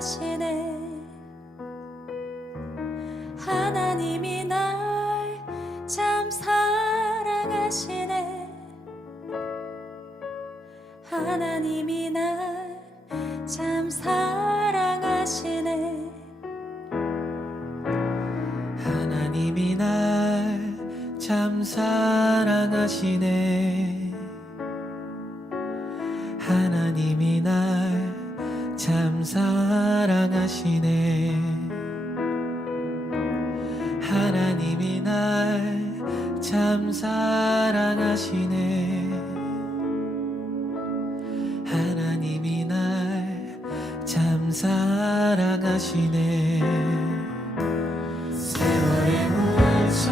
사랑하시네. 하나님이 날 참 사랑하시네. 하나님이 날 참 사랑하시네. 하나님이 날 참 사랑하시네. 하나님이 날 참 사랑하시네. 하나님이 날 참 사랑하시네. 하나님이 날 참 사랑하시네. 세월에 묻혀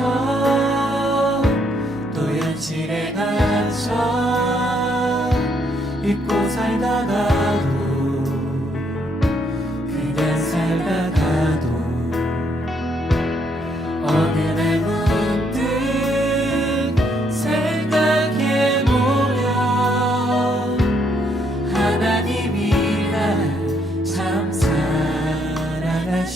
또 현실에 갇혀 잊고 살다가도 그냥 살다가도 어느 날 문득 생각해보면 하나님이 날 참 사랑하시네.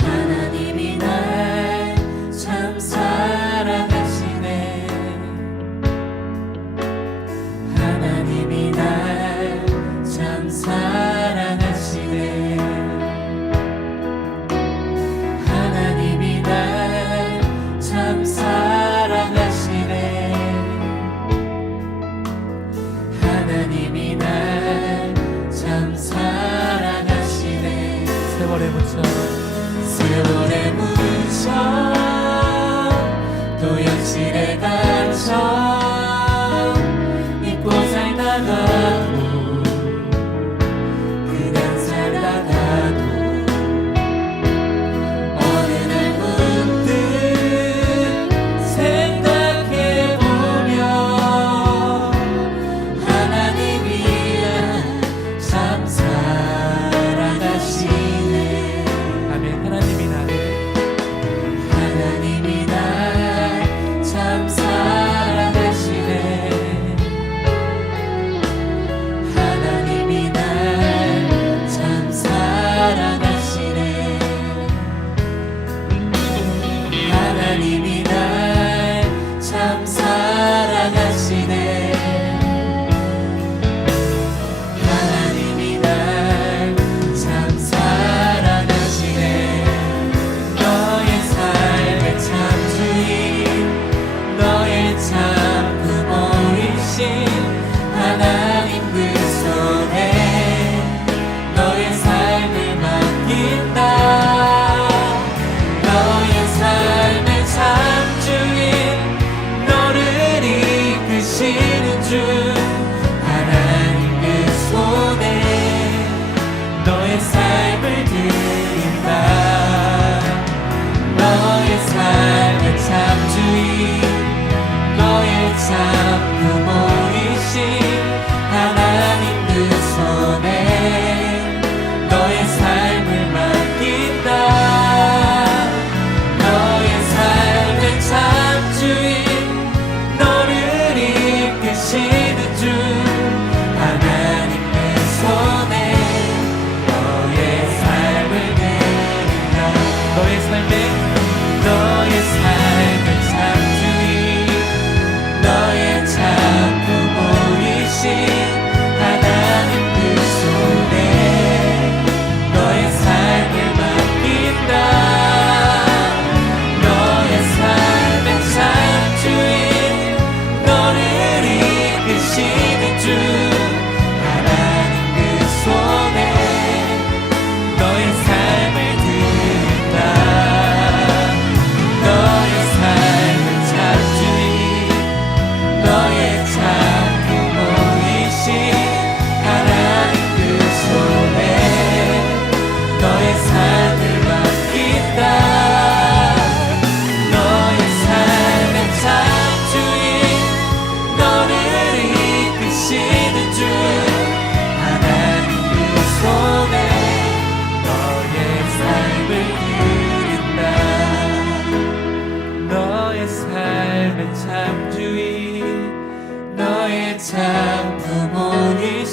하나님이 날 참 사랑하시네. 하나님이 날 참 사랑하시네. 하나님이 날 참 사랑하시네. 하나님이 날 참 사랑하시네. 세월에 묻혀 또 현실에 갇혀 잊고 살다가도 그냥 살다가도 어느 날 문득 생각해보면 하나님이 참 사랑하시네.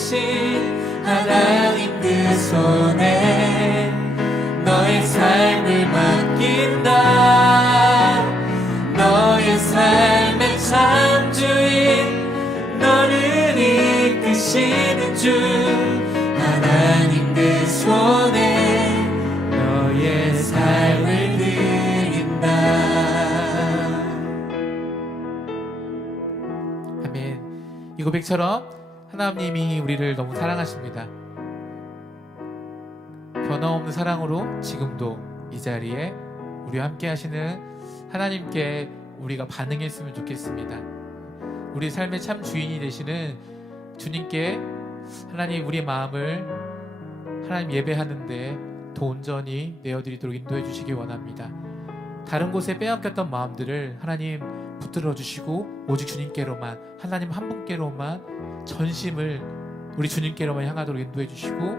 이끄신 하나님 그 손에 너의 삶을 맡긴다. 너의 삶의 참주인 너를 이끄시는 주 하나님 그 손에 너의 삶을 드린다. 아멘. 이 고백처럼 하나님이 우리를 너무 사랑하십니다. 변함없는 사랑으로 지금도 이 자리에 우리와 함께 하시는 하나님께 우리가 반응했으면 좋겠습니다. 우리 삶의 참 주인이 되시는 주님께 하나님 우리의 마음을 하나님 예배하는데 더 온전히 내어드리도록 인도해 주시기 원합니다. 다른 곳에 빼앗겼던 마음들을 하나님 붙들어 주시고 오직 주님께로만, 하나님 한 분께로만 전심을 우리 주님께로만 향하도록 인도해 주시고,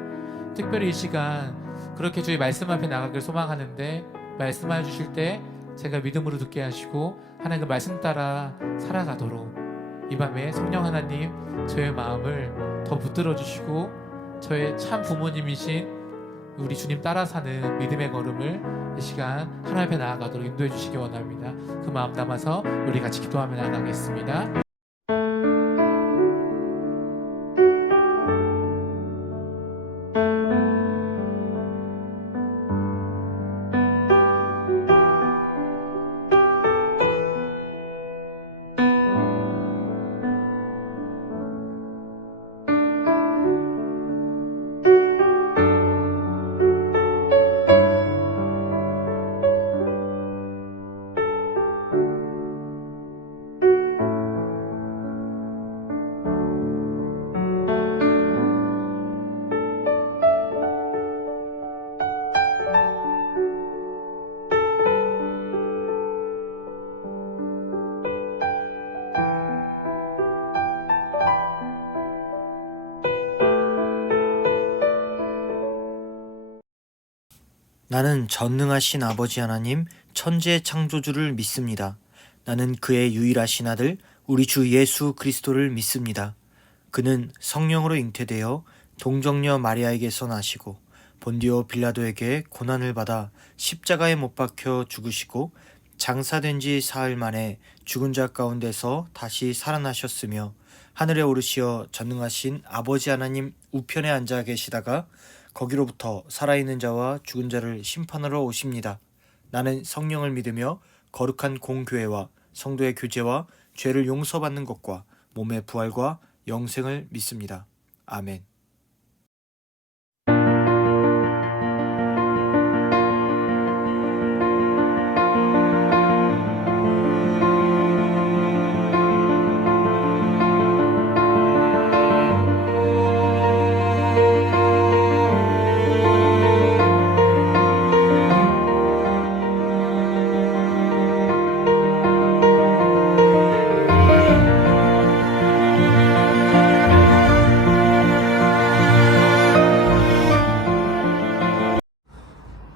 특별히 이 시간 그렇게 주의 말씀 앞에 나가길 소망하는데 말씀해 주실 때 제가 믿음으로 듣게 하시고 하나님 그 말씀 따라 살아가도록 이 밤에 성령 하나님 저의 마음을 더 붙들어 주시고 저의 참 부모님이신 우리 주님 따라 사는 믿음의 걸음을 이 시간 하나님 앞에 나아가도록 인도해 주시기 원합니다. 그 마음 담아서 우리 같이 기도하며 나아가겠습니다. 나는 전능하신 아버지 하나님 천지의 창조주를 믿습니다. 나는 그의 유일하신 아들 우리 주 예수 그리스도를 믿습니다. 그는 성령으로 잉태되어 동정녀 마리아에게서 나시고 본디오 빌라도에게 고난을 받아 십자가에 못 박혀 죽으시고 장사된 지 사흘 만에 죽은 자 가운데서 다시 살아나셨으며 하늘에 오르시어 전능하신 아버지 하나님 우편에 앉아 계시다가 거기로부터 살아있는 자와 죽은 자를 심판하러 오십니다. 나는 성령을 믿으며 거룩한 공교회와 성도의 교제와 죄를 용서받는 것과 몸의 부활과 영생을 믿습니다. 아멘.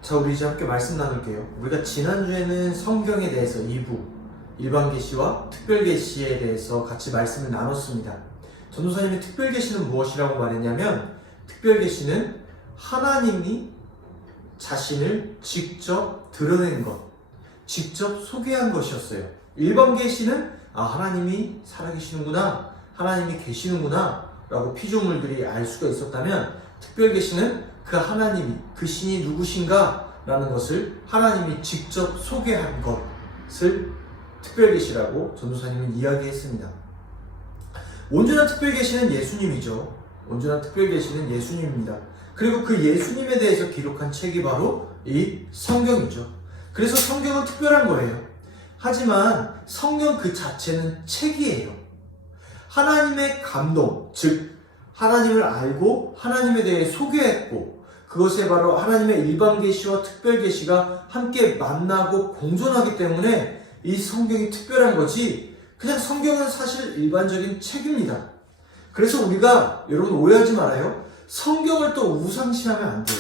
자, 우리 이제 함께 말씀 나눌게요. 우리가 지난주에는 성경에 대해서 2부, 일반 계시와 특별 계시에 대해서 같이 말씀을 나눴습니다. 전도사님이 특별 계시는 무엇이라고 말했냐면, 특별 계시는 하나님이 자신을 직접 드러낸 것, 직접 소개한 것이었어요. 일반 계시는 하나님이 살아계시는구나, 하나님이 계시는구나 라고 피조물들이 알 수가 있었다면, 특별 계시는 그 하나님이, 그 신이 누구신가 라는 것을 하나님이 직접 소개한 것을 특별 계시라고 전도사님은 이야기했습니다. 온전한 특별 계시는 예수님이죠. 온전한 특별 계시는 예수님입니다. 그리고 그 예수님에 대해서 기록한 책이 바로 이 성경이죠. 그래서 성경은 특별한 거예요. 하지만 성경 그 자체는 책이에요. 하나님의 감동, 즉 하나님을 알고 하나님에 대해 소개했고, 그것에 바로 하나님의 일반 계시와 특별 계시가 함께 만나고 공존하기 때문에 이 성경이 특별한 거지, 그냥 성경은 사실 일반적인 책입니다. 그래서 우리가, 여러분 오해하지 말아요. 성경을 또 우상시하면 안 돼요.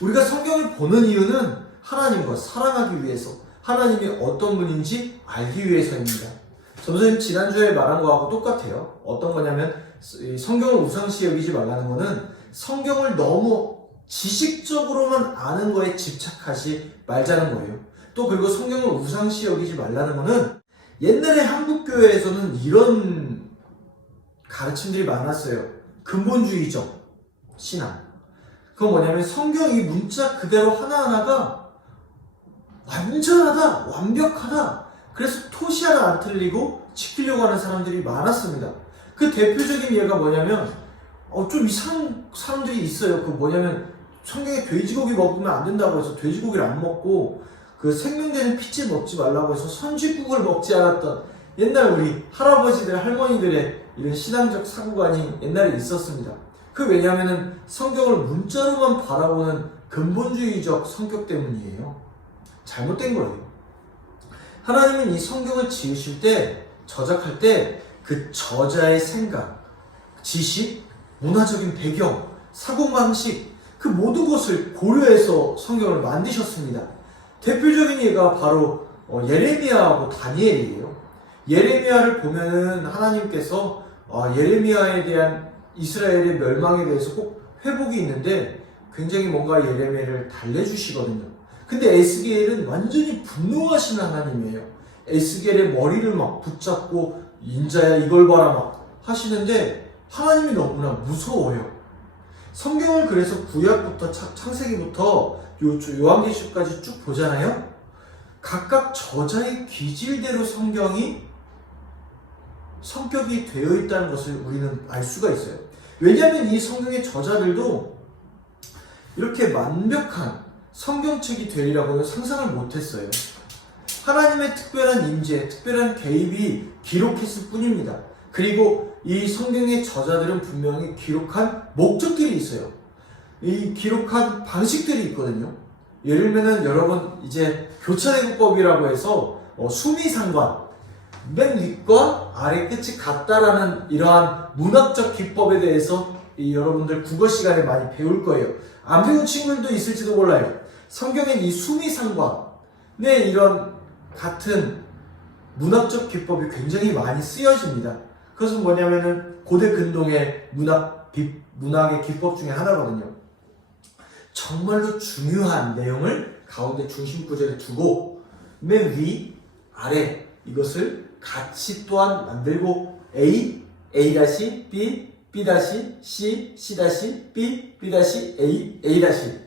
우리가 성경을 보는 이유는 하나님과 사랑하기 위해서, 하나님이 어떤 분인지 알기 위해서입니다. 전도사님 지난주에 말한 거하고 똑같아요. 어떤 거냐면 이 성경을 우상시 여기지 말라는 거는 성경을 너무 지식적으로만 아는 거에 집착하지 말자는 거예요. 또 그리고 성경을 우상시 여기지 말라는 거는 옛날에 한국교회에서는 이런 가르침들이 많았어요. 근본주의적 신앙. 그건 뭐냐면 성경 이 문자 그대로 하나하나가 완전하다, 완벽하다. 그래서 토시 하나 안 틀리고 지키려고 하는 사람들이 많았습니다. 그 대표적인 예가 뭐냐면 좀 이상한 사람들이 있어요. 그 뭐냐면 성경에 돼지고기 먹으면 안 된다고 해서 돼지고기를 안 먹고 그 생명되는 피지 먹지 말라고 해서 선지국을 먹지 않았던 옛날 우리 할아버지들 할머니들의 이런 신앙적 사고관이 옛날에 있었습니다. 그 왜냐하면은 성경을 문자로만 바라보는 근본주의적 성격 때문이에요. 잘못된 거예요. 하나님은 이 성경을 지으실 때, 저작할 때 그 저자의 생각, 지식, 문화적인 배경, 사고방식 그 모든 것을 고려해서 성경을 만드셨습니다. 대표적인 예가 바로 예레미야하고 다니엘이에요. 예레미야를 보면은 하나님께서 예레미야에 대한 이스라엘의 멸망에 대해서 꼭 회복이 있는데 굉장히 뭔가 예레미야를 달래주시거든요. 근데 에스겔은 완전히 분노하시는 하나님이에요. 에스겔의 머리를 막 붙잡고 인자야 이걸 봐라 막 하시는데 하나님이 너무나 무서워요. 성경을 그래서 구약부터 창세기부터 요한계시까지 쭉 보잖아요. 각각 저자의 기질대로 성경이 성격이 되어 있다는 것을 우리는 알 수가 있어요. 왜냐하면 이 성경의 저자들도 이렇게 완벽한 성경책이 되리라고는 상상을 못했어요. 하나님의 특별한 임재, 특별한 개입이 기록했을 뿐입니다. 그리고 이 성경의 저자들은 분명히 기록한 목적들이 있어요. 이 기록한 방식들이 있거든요. 예를 들면 여러분 이제 교차대국법이라고 해서 수미상관, 맨 윗과 아래 끝이 같다라는 이러한 문학적 기법에 대해서 여러분들 국어 시간에 많이 배울 거예요. 안 배운 친구들도 있을지도 몰라요. 성경엔 이 수미상관의 이런 같은 문학적 기법이 굉장히 많이 쓰여집니다. 그것은 뭐냐면은 고대 근동의 문학의 기법 중에 하나거든요. 정말로 중요한 내용을 가운데 중심 구절에 두고 맨 위, 아래 이것을 같이 또한 만들고 A, A-B, B-C, C-B, B-A, A-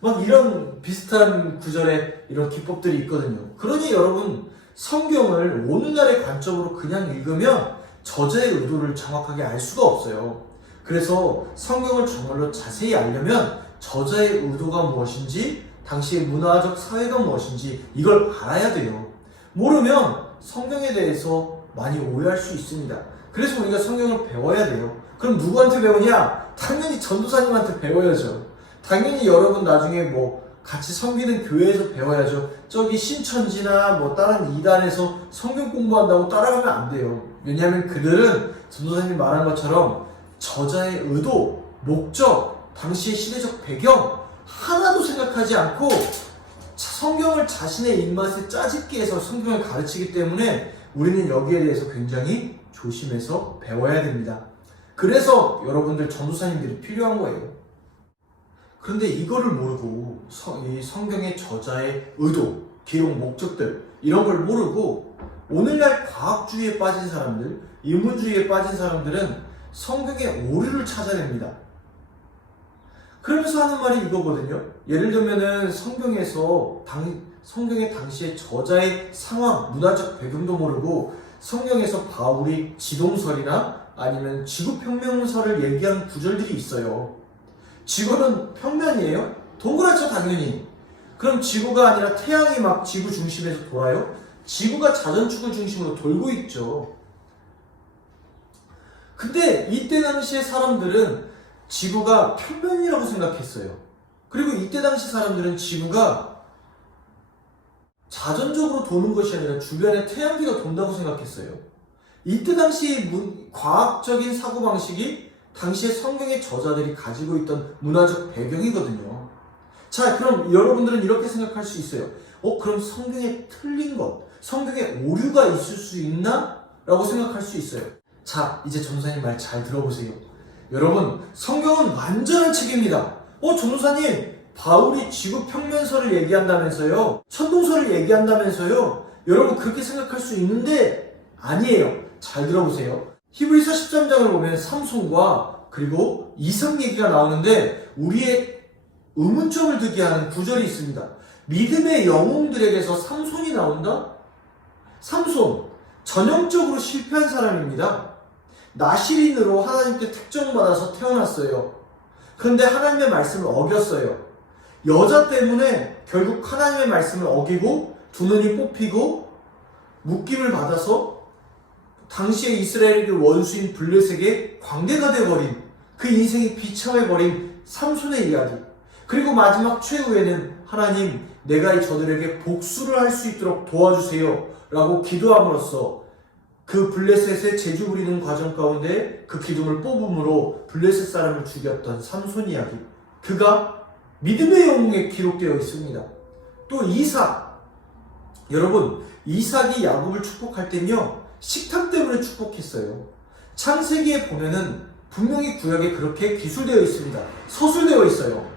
막 이런 비슷한 구절의 이런 기법들이 있거든요. 그러니 여러분 성경을 오늘날의 관점으로 그냥 읽으면 저자의 의도를 정확하게 알 수가 없어요. 그래서 성경을 정말로 자세히 알려면 저자의 의도가 무엇인지, 당시의 문화적 사회가 무엇인지 이걸 알아야 돼요. 모르면 성경에 대해서 많이 오해할 수 있습니다. 그래서 우리가 성경을 배워야 돼요. 그럼 누구한테 배우냐? 당연히 전도사님한테 배워야죠. 당연히 여러분 나중에 뭐 같이 섬기는 교회에서 배워야죠. 저기 신천지나 뭐 다른 이단에서 성경 공부한다고 따라가면 안 돼요. 왜냐하면 그들은 전도사님이 말한 것처럼 저자의 의도, 목적, 당시의 시대적 배경 하나도 생각하지 않고 성경을 자신의 입맛에 짜집기 해서 성경을 가르치기 때문에 우리는 여기에 대해서 굉장히 조심해서 배워야 됩니다. 그래서 여러분들 전도사님들이 필요한 거예요. 그런데 이거를 모르고 이 성경의 저자의 의도, 기록 목적들 이런 걸 모르고 오늘날 과학주의에 빠진 사람들, 인문주의에 빠진 사람들은 성경의 오류를 찾아냅니다. 그러면서 하는 말이 이거거든요. 예를 들면은 성경의 당시의 저자의 상황, 문화적 배경도 모르고 성경에서 바울이 지동설이나 아니면 지구평면설을 얘기한 구절들이 있어요. 지구는 평면이에요? 동그랗죠, 당연히. 그럼 지구가 아니라 태양이 막 지구 중심에서 돌아요? 지구가 자전축을 중심으로 돌고 있죠. 근데 이때 당시의 사람들은 지구가 평면이라고 생각했어요. 그리고 이때 당시 사람들은 지구가 자전적으로 도는 것이 아니라 주변에 태양계가 돈다고 생각했어요. 이때 당시 과학적인 사고방식이 당시에 성경의 저자들이 가지고 있던 문화적 배경이거든요. 자, 그럼 여러분들은 이렇게 생각할 수 있어요. 그럼 성경에 틀린 것, 성경에 오류가 있을 수 있나? 라고 생각할 수 있어요. 자, 이제 전도사님 말 잘 들어보세요. 여러분, 성경은 완전한 책입니다. 전도사님, 바울이 지구평면설을 얘기한다면서요? 천동설을 얘기한다면서요? 여러분, 그렇게 생각할 수 있는데 아니에요. 잘 들어보세요. 히브리서 13장을 보면 삼손과 그리고 이삭 얘기가 나오는데 우리의 의문점을 들게 하는 구절이 있습니다. 믿음의 영웅들에게서 삼손이 나온다? 삼손, 전형적으로 실패한 사람입니다. 나시린으로 하나님께 택정받아서 태어났어요. 그런데 하나님의 말씀을 어겼어요. 여자 때문에 결국 하나님의 말씀을 어기고 두 눈이 뽑히고 묶임을 받아서 당시에 이스라엘의 원수인 블레셋에게 광대가 되어버린, 그 인생이 비참해버린 삼손의 이야기. 그리고 마지막 최후에는 하나님, 내가 저들에게 복수를 할 수 있도록 도와주세요 라고 기도함으로써 그 블레셋의 재주 부리는 과정 가운데 그 기둥을 뽑음으로 블레셋 사람을 죽였던 삼손 이야기. 그가 믿음의 영웅에 기록되어 있습니다. 또 이삭. 여러분, 이삭이 야곱을 축복할 때며 식탐 때문에 축복했어요. 창세기에 보면은 분명히 구약에 그렇게 기술되어 있습니다. 서술되어 있어요.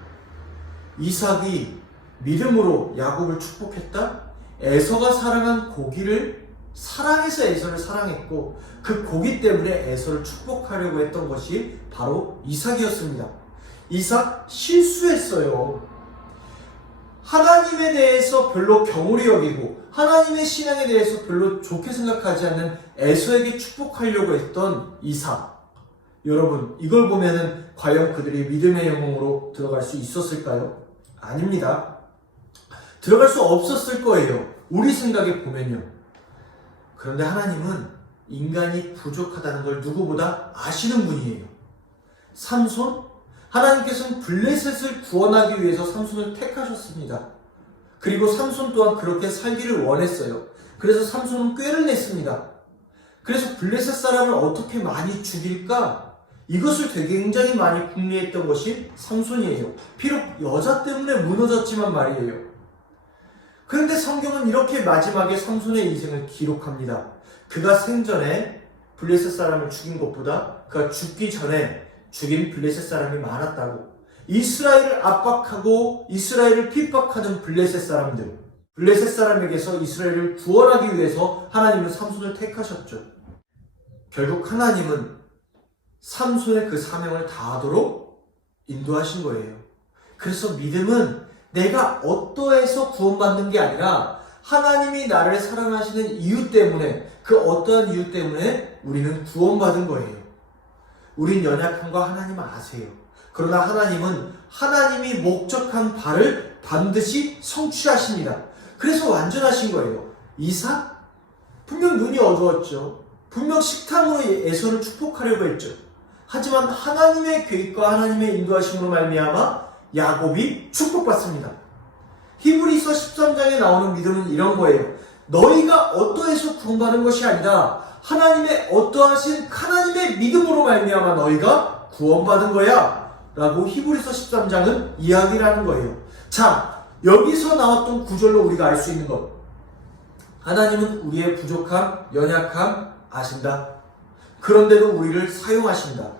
이삭이 믿음으로 야곱을 축복했다? 에서가 사랑한 고기를 사랑해서 에서를 사랑했고 그 고기 때문에 에서를 축복하려고 했던 것이 바로 이삭이었습니다. 이삭 실수했어요. 하나님에 대해서 별로 경홀히 여기고 하나님의 신앙에 대해서 별로 좋게 생각하지 않는 에서에게 축복하려고 했던 이삭. 여러분, 이걸 보면은 과연 그들이 믿음의 영웅으로 들어갈 수 있었을까요? 아닙니다. 들어갈 수 없었을 거예요. 우리 생각에 보면요. 그런데 하나님은 인간이 부족하다는 걸 누구보다 아시는 분이에요. 삼손? 하나님께서는 블레셋을 구원하기 위해서 삼손을 택하셨습니다. 그리고 삼손 또한 그렇게 살기를 원했어요. 그래서 삼손은 꾀를 냈습니다. 그래서 블레셋 사람을 어떻게 많이 죽일까? 이것을 되게 굉장히 많이 궁리했던 것이 삼손이에요. 비록 여자 때문에 무너졌지만 말이에요. 그런데 성경은 이렇게 마지막에 삼손의 인생을 기록합니다. 그가 생전에 블레셋 사람을 죽인 것보다 그가 죽기 전에 죽인 블레셋 사람이 많았다고. 이스라엘을 압박하고 이스라엘을 핍박하는 블레셋 사람들, 블레셋 사람에게서 이스라엘을 구원하기 위해서 하나님은 삼손을 택하셨죠. 결국 하나님은 삼손의 그 사명을 다하도록 인도하신 거예요. 그래서 믿음은 내가 어떠해서 구원받는 게 아니라 하나님이 나를 사랑하시는 이유 때문에, 그 어떠한 이유 때문에 우리는 구원받은 거예요. 우린 연약한 거 하나님 아세요. 그러나 하나님은 하나님이 목적한 바를 반드시 성취하십니다. 그래서 완전하신 거예요. 이삭? 분명 눈이 어두웠죠. 분명 식탐으로 에서를 축복하려고 했죠. 하지만 하나님의 계획과 하나님의 인도하심으로 말미암아 야곱이 축복받습니다. 히브리서 13장에 나오는 믿음은 이런 거예요. 너희가 어떠해서 구원받은 것이 아니라 하나님의 어떠하신 하나님의 믿음으로 말미암아 너희가 구원받은 거야 라고 히브리서 13장은 이야기를 하는 거예요. 자, 여기서 나왔던 구절로 우리가 알 수 있는 것, 하나님은 우리의 부족함, 연약함 아신다. 그런데도 우리를 사용하신다.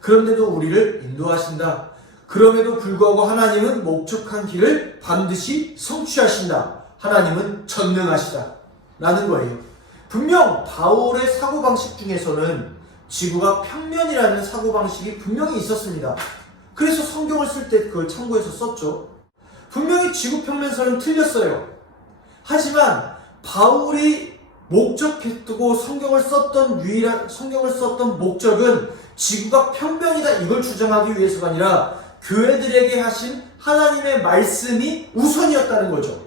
그런데도 우리를 인도하신다. 그럼에도 불구하고 하나님은 목적한 길을 반드시 성취하신다. 하나님은 전능하시다 라는 거예요. 분명 바울의 사고방식 중에서는 지구가 평면이라는 사고방식이 분명히 있었습니다. 그래서 성경을 쓸 때 그걸 참고해서 썼죠. 분명히 지구 평면설은 틀렸어요. 하지만 바울이 목적했고 성경을 썼던 목적은 지구가 평면이다 이걸 주장하기 위해서가 아니라 교회들에게 하신 하나님의 말씀이 우선이었다는 거죠.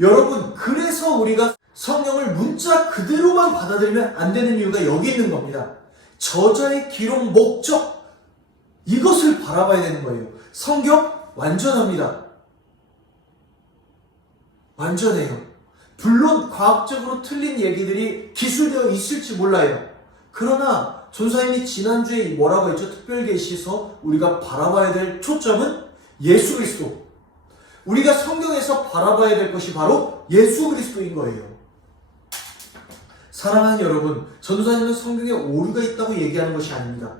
여러분, 그래서 우리가 성경을 문자 그대로만 받아들이면 안 되는 이유가 여기 있는 겁니다. 저자의 기록 목적, 이것을 바라봐야 되는 거예요. 성경 완전합니다. 완전해요. 물론 과학적으로 틀린 얘기들이 기술되어 있을지 몰라요. 그러나 전사님이 지난주에 뭐라고 했죠? 특별계시에서 우리가 바라봐야 될 초점은 예수 그리스도. 우리가 성경에서 바라봐야 될 것이 바로 예수 그리스도인 거예요. 사랑하는 여러분, 전도사님은 성경에 오류가 있다고 얘기하는 것이 아닙니다.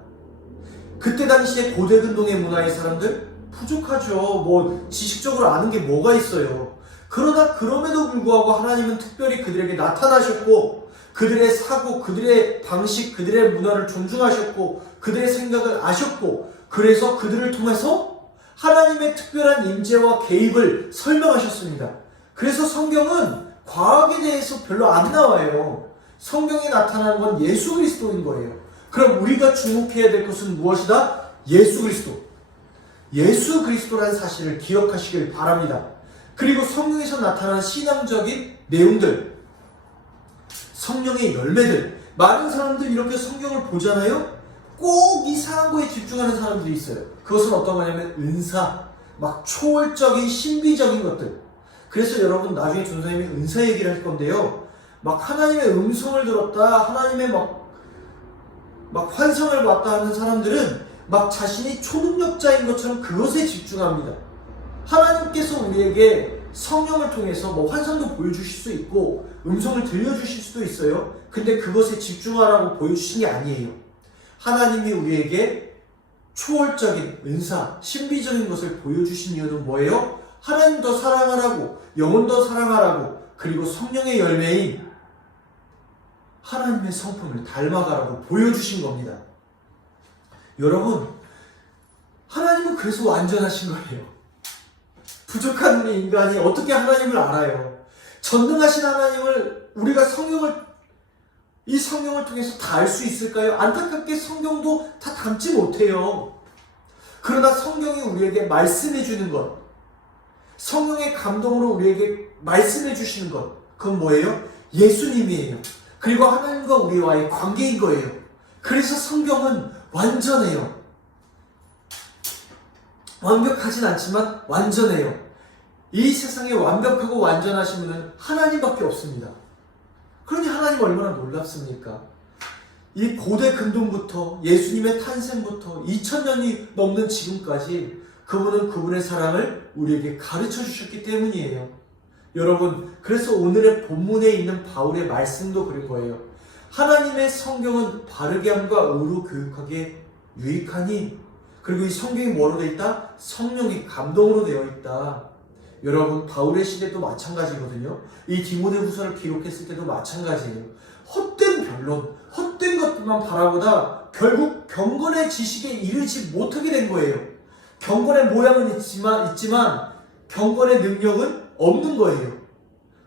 그때 당시에 고대 근동의 문화의 사람들 부족하죠. 뭐 지식적으로 아는 게 뭐가 있어요. 그러나 그럼에도 불구하고 하나님은 특별히 그들에게 나타나셨고, 그들의 사고, 그들의 방식, 그들의 문화를 존중하셨고, 그들의 생각을 아셨고, 그래서 그들을 통해서 하나님의 특별한 임재와 개입을 설명하셨습니다. 그래서 성경은 과학에 대해서 별로 안 나와요. 성경에 나타나는 건 예수 그리스도인 거예요. 그럼 우리가 주목해야 될 것은 무엇이다? 예수 그리스도. 예수 그리스도라는 사실을 기억하시길 바랍니다. 그리고 성경에서 나타난 신앙적인 내용들, 성령의 열매들, 많은 사람들 이렇게 성경을 보잖아요. 꼭 이상한 거에 집중하는 사람들이 있어요. 그것은 어떤 거냐면 은사, 막 초월적인 신비적인 것들. 그래서 여러분 나중에 전도사님이 은사 얘기를 할 건데요, 막 하나님의 음성을 들었다, 하나님의 막 환상을 봤다 하는 사람들은 막 자신이 초능력자인 것처럼 그것에 집중합니다. 하나님께서 우리에게 성령을 통해서 뭐 환상도 보여주실 수 있고 음성을 들려주실 수도 있어요. 근데 그것에 집중하라고 보여주신 게 아니에요. 하나님이 우리에게 초월적인 은사, 신비적인 것을 보여주신 이유는 뭐예요? 하나님 더 사랑하라고, 영혼 더 사랑하라고, 그리고 성령의 열매인 하나님의 성품을 닮아가라고 보여주신 겁니다. 여러분, 하나님은 그래서 완전하신 거예요. 부족한 우리 인간이 어떻게 하나님을 알아요? 전능하신 하나님을 우리가 이 성경을 통해서 다 알 수 있을까요? 안타깝게 성경도 다 담지 못해요. 그러나 성경이 우리에게 말씀해 주는 것, 성령의 감동으로 우리에게 말씀해 주시는 것, 그건 뭐예요? 예수님이에요. 그리고 하나님과 우리와의 관계인 거예요. 그래서 성경은 완전해요. 완벽하진 않지만 완전해요. 이 세상에 완벽하고 완전하신 분은 하나님밖에 없습니다. 그러니 하나님 얼마나 놀랍습니까? 이 고대 근동부터 예수님의 탄생부터 2000년이 넘는 지금까지 그분은 그분의 사랑을 우리에게 가르쳐 주셨기 때문이에요. 여러분, 그래서 오늘의 본문에 있는 바울의 말씀도 그런 거예요. 하나님의 성경은 바르게 함과 의로 교육하기에 유익하니, 그리고 이 성경이 뭐로 되어 있다? 성령의 감동으로 되어 있다. 여러분, 바울의 시대도 마찬가지거든요. 이 디모데후서를 기록했을 때도 마찬가지예요. 헛된 변론, 헛된 것들만 바라보다 결국 경건의 지식에 이르지 못하게 된 거예요. 경건의 모양은 있지만 경건의 능력은 없는 거예요.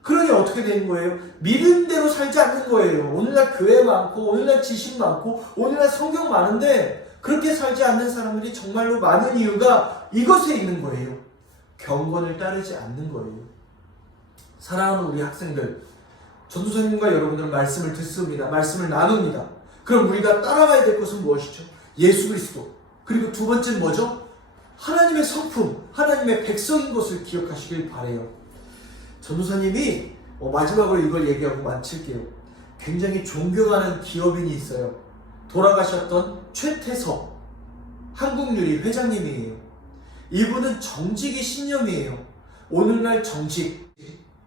그러니 어떻게 되는 거예요? 믿은 대로 살지 않는 거예요. 오늘날 교회 많고, 오늘날 지식 많고, 오늘날 성경 많은데 그렇게 살지 않는 사람들이 정말로 많은 이유가 이것에 있는 거예요. 경건을 따르지 않는 거예요. 사랑하는 우리 학생들, 전도사님과 여러분들은 말씀을 듣습니다. 말씀을 나눕니다. 그럼 우리가 따라가야 될 것은 무엇이죠? 예수 그리스도. 그리고 두 번째는 뭐죠? 하나님의 성품, 하나님의 백성인 것을 기억하시길 바라요. 전도사님이 마지막으로 이걸 얘기하고 마칠게요. 굉장히 존경하는 기업인이 있어요. 돌아가셨던 최태석 한국유리 회장님이에요. 이분은 정직이 신념이에요. 오늘날 정직,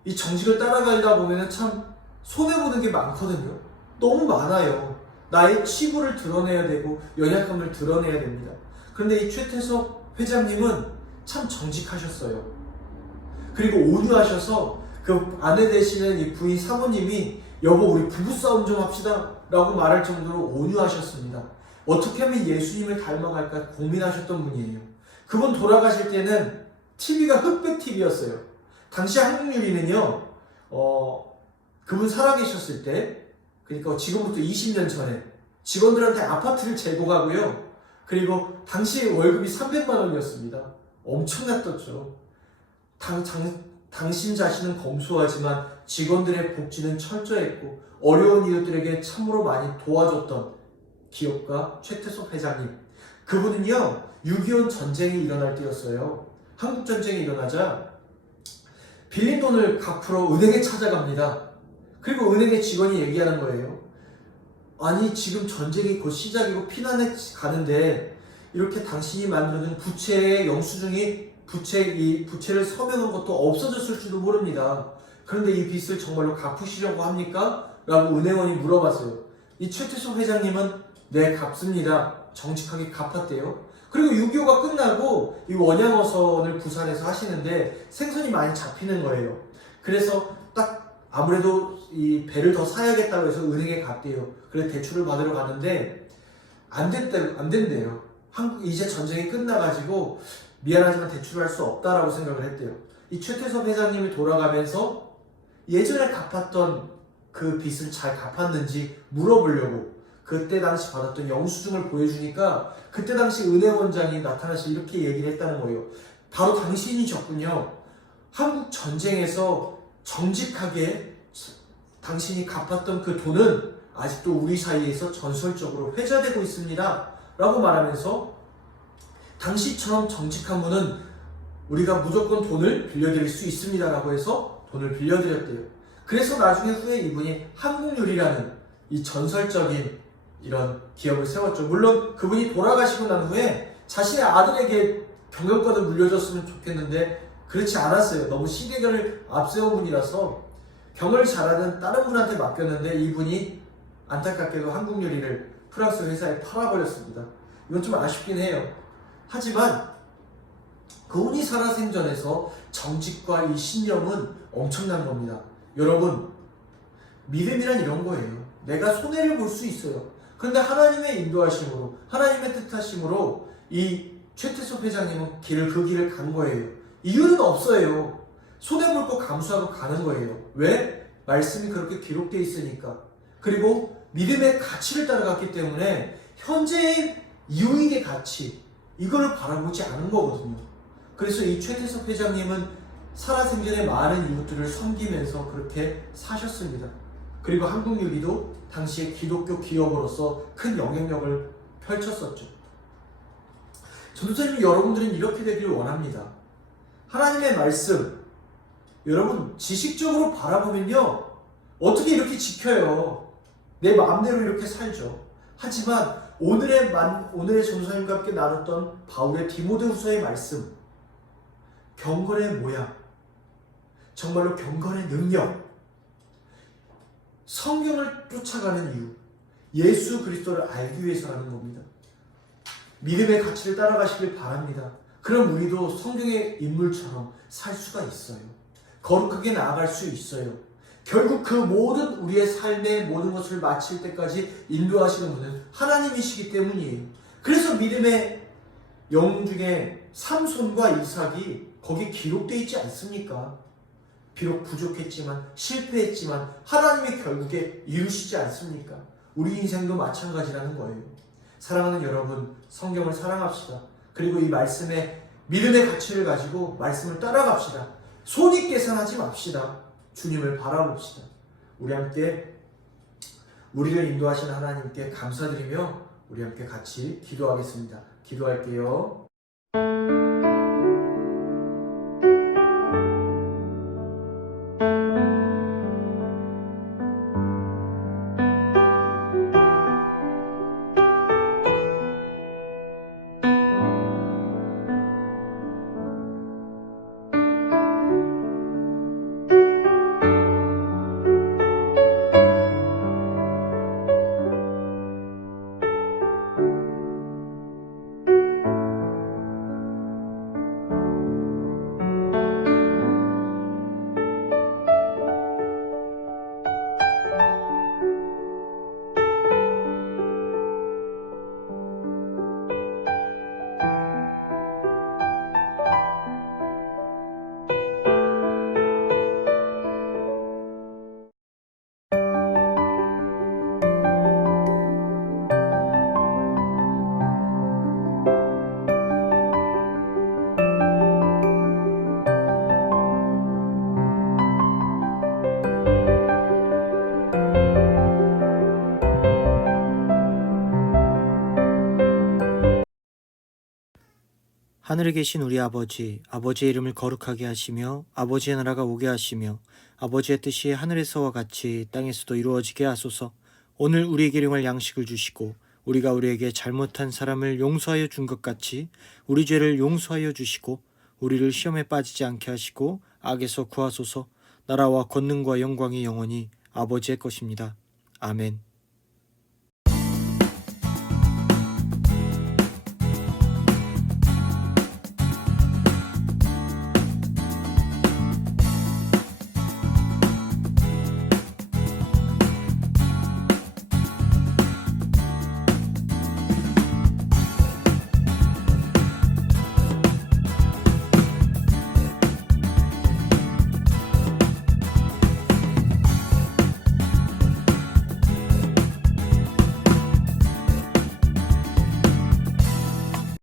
이 정직을 따라가다 보면 참 손해보는 게 많거든요. 너무 많아요. 나의 치부를 드러내야 되고 연약함을 드러내야 됩니다. 그런데 이 최태석 회장님은 참 정직하셨어요. 그리고 온유하셔서 그 아내 되시는 이 부인 사모님이 여보 우리 부부싸움 좀 합시다 라고 말할 정도로 온유하셨습니다. 어떻게 하면 예수님을 닮아갈까 고민하셨던 분이에요. 그분 돌아가실 때는 TV가 흑백 TV였어요. 당시 한국유리는요, 그분 살아계셨을 때, 그러니까 지금부터 20년 전에 직원들한테 아파트를 제공하고요. 그리고 당시 월급이 300만 원이었습니다. 엄청났었죠. 당신 자신은 검소하지만 직원들의 복지는 철저했고 어려운 이웃들에게 참으로 많이 도와줬던 기업가 최태석 회장님. 그분은요, 6.25 전쟁이 일어날 때였어요. 한국전쟁이 일어나자 빌린 돈을 갚으러 은행에 찾아갑니다. 그리고 은행의 직원이 얘기하는 거예요. 아니 지금 전쟁이 곧 시작이고 피난에 가는데 이렇게 당신이 만드는 부채의 영수증이 부채를 서명한 것도 없어졌을지도 모릅니다. 그런데 이 빚을 정말로 갚으시려고 합니까? 라고 은행원이 물어봤어요. 이 최태석 회장님은 네, 갚습니다. 정직하게 갚았대요. 그리고 6.25가 끝나고 이 원양어선을 부산에서 하시는데 생선이 많이 잡히는 거예요. 그래서 딱 아무래도 이 배를 더 사야겠다고 해서 은행에 갔대요. 그래서 대출을 받으러 가는데 안 된대요. 이제 전쟁이 끝나가지고 미안하지만 대출을 할 수 없다라고 생각을 했대요. 이 최태섭 회장님이 돌아가면서 예전에 갚았던 그 빚을 잘 갚았는지 물어보려고 그때 당시 받았던 영수증을 보여주니까 그때 당시 은행원장이 나타나서 이렇게 얘기를 했다는 거예요. 바로 당신이셨군요. 한국 전쟁에서 정직하게 당신이 갚았던 그 돈은 아직도 우리 사이에서 전설적으로 회자되고 있습니다. 라고 말하면서 당시처럼 정직한 분은 우리가 무조건 돈을 빌려드릴 수 있습니다. 라고 해서 돈을 빌려드렸대요. 그래서 나중에 후에 이분이 한국유리라는 이 전설적인 이런 기업을 세웠죠. 물론 그분이 돌아가시고 난 후에 자신의 아들에게 경영권을 물려줬으면 좋겠는데 그렇지 않았어요. 너무 시대를 앞세운 분이라서 경을 잘하는 다른 분한테 맡겼는데 이분이 안타깝게도 한국유리를 프랑스 회사에 팔아버렸습니다. 이건 좀 아쉽긴 해요. 하지만 그분이 살아생전에서 정직과 이 신념은 엄청난 겁니다. 여러분, 믿음이란 이런 거예요. 내가 손해를 볼 수 있어요. 그런데 하나님의 인도하심으로, 하나님의 뜻하심으로 이 최태섭 회장님은 그 길을 간 거예요. 이유는 없어요. 손해볼 거 감수하고 가는 거예요. 왜? 말씀이 그렇게 기록되어 있으니까. 그리고 믿음의 가치를 따라갔기 때문에 현재의 이익의 가치, 이걸 바라보지 않은 거거든요. 그래서 이 최태섭 회장님은 살아생전에 많은 이웃들을 섬기면서 그렇게 사셨습니다. 그리고 한국유리도 당시에 기독교 기업으로서 큰 영향력을 펼쳤었죠. 전도사님, 여러분들은 이렇게 되기를 원합니다. 하나님의 말씀, 여러분 지식적으로 바라보면요, 어떻게 이렇게 지켜요? 내 마음대로 이렇게 살죠. 하지만 오늘의 전도사님과 함께 나눴던 바울의 디모데후서의 말씀, 경건의 모양, 정말로 경건의 능력, 성경을 쫓아가는 이유, 예수 그리스도를 알기 위해서라는 겁니다. 믿음의 가치를 따라가시길 바랍니다. 그럼 우리도 성경의 인물처럼 살 수가 있어요. 거룩하게 나아갈 수 있어요. 결국 그 모든 우리의 삶의 모든 것을 마칠 때까지 인도하시는 분은 하나님이시기 때문이에요. 그래서 믿음의 영웅 중에 삼손과 이삭이 거기 기록되어 있지 않습니까? 비록 부족했지만 실패했지만 하나님이 결국에 이루시지 않습니까? 우리 인생도 마찬가지라는 거예요. 사랑하는 여러분, 성경을 사랑합시다. 그리고 이 말씀에 믿음의 가치를 가지고 말씀을 따라갑시다. 손익계산하지 맙시다. 주님을 바라봅시다. 우리 함께 우리를 인도하시는 하나님께 감사드리며 우리 함께 같이 기도하겠습니다. 기도할게요. 하늘에 계신 우리 아버지, 아버지의 이름을 거룩하게 하시며 아버지의 나라가 오게 하시며 아버지의 뜻이 하늘에서와 같이 땅에서도 이루어지게 하소서. 오늘 우리에게 일용할 양식을 주시고 우리가 우리에게 잘못한 사람을 용서하여 준 것 같이 우리 죄를 용서하여 주시고 우리를 시험에 빠지지 않게 하시고 악에서 구하소서. 나라와 권능과 영광이 영원히 아버지의 것입니다. 아멘.